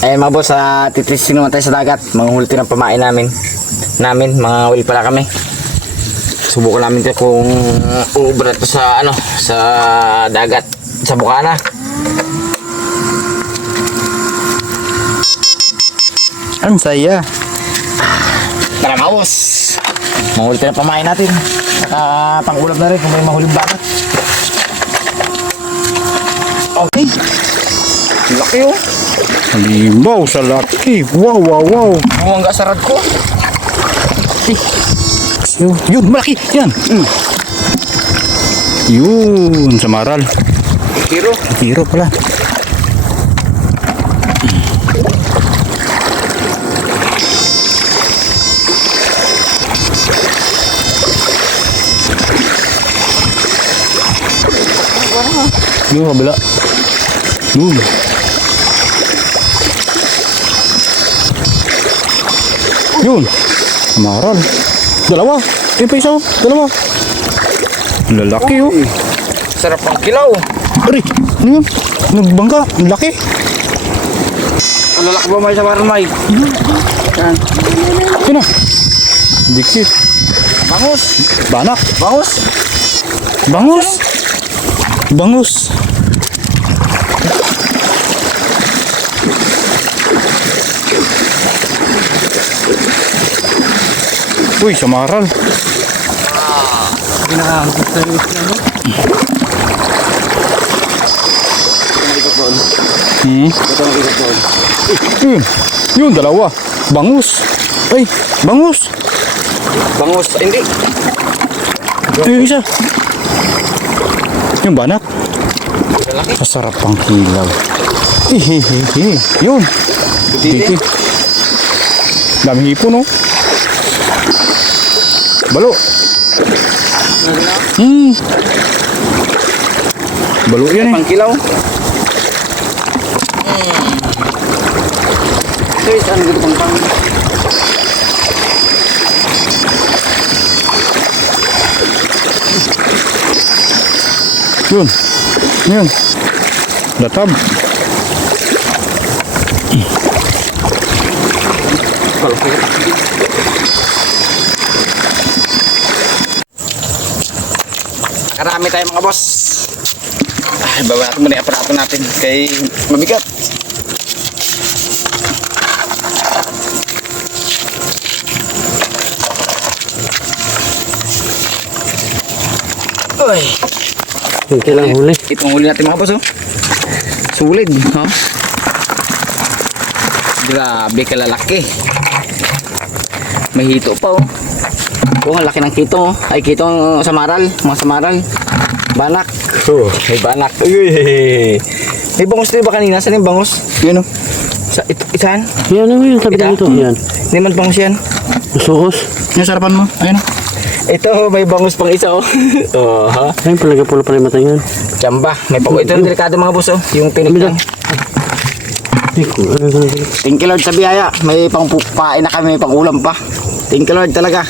Eh mga boss, titristing naman tayo sa dagat. Manghuli tayo ng pamain namin. Mga huli pala kami. Subukan namin ito kung uubra ito sa sa dagat, sa bukana. Ang saya. Tara mga boss, manghuli tayo ng pamain natin. Saka pang-ulam na rin kung may mahuling bakat. Okay. Laki oh. Halimbaw sa laki. Wow. Buwang ka sa rad ko. Yun, malaki. Yan. Yun, sa maral. Kiro. Tiro pala. Yun, kabila. Yun. Yun. Maral. Dalawa. Yung pa isa. Dalawa. Lalaki oh. Sarap ang kilaw. Ari. Ano yun? Nagbangka. Ang laki. Ang lalaki ba may sa marmay? Yan. Yun na. Dikit. Bangus. Banak. Bangus. Bangus. Bangus. Uy, sa maral. Pinakahanggit sa iyo na mo. Yun, dalawa. Bangus. Ay, bangus. Bangus. Hindi. Yung isa. Yung banak. Lalaki. Masarap ang kilaw. Ihihihi. Yun. Dito. Daming hipon, no? Balo. Balo yan eh. Pang kilaw. Ito isang gitu pang. Yun. Yun. Latab. Karami tayo mga boss. Ay, bawa natin muna yung aparato natin kay mabigat. Uy. Hindi lang huli. Itong huli natin mga boss oh. Sulit, ha? Grabe kalalaki. May hito pa oh. Oh, ang laki ng kito. Ay, kitong samaral. Mga samaral. Banak. Oh, may banak. Uy. May bangus din ba kanina? Saan yung bangus? Yun oh. Saan? Yan ano yung sabi dito? Yan. Hindi man bangus yan. Usuos. Yung sarapan mo. Ayun oh. Ito, may bangus pang isa oh. Oh, ha? Ayun pala pula pala yung mata yan. Tsamba. May pang ito yung delikado mga boss oh. Yung tinik lang. Hindi ko. Thank you Lord sa biyaya. May pang pupain na kami. May pang ulam pa. Thank you Lord talaga.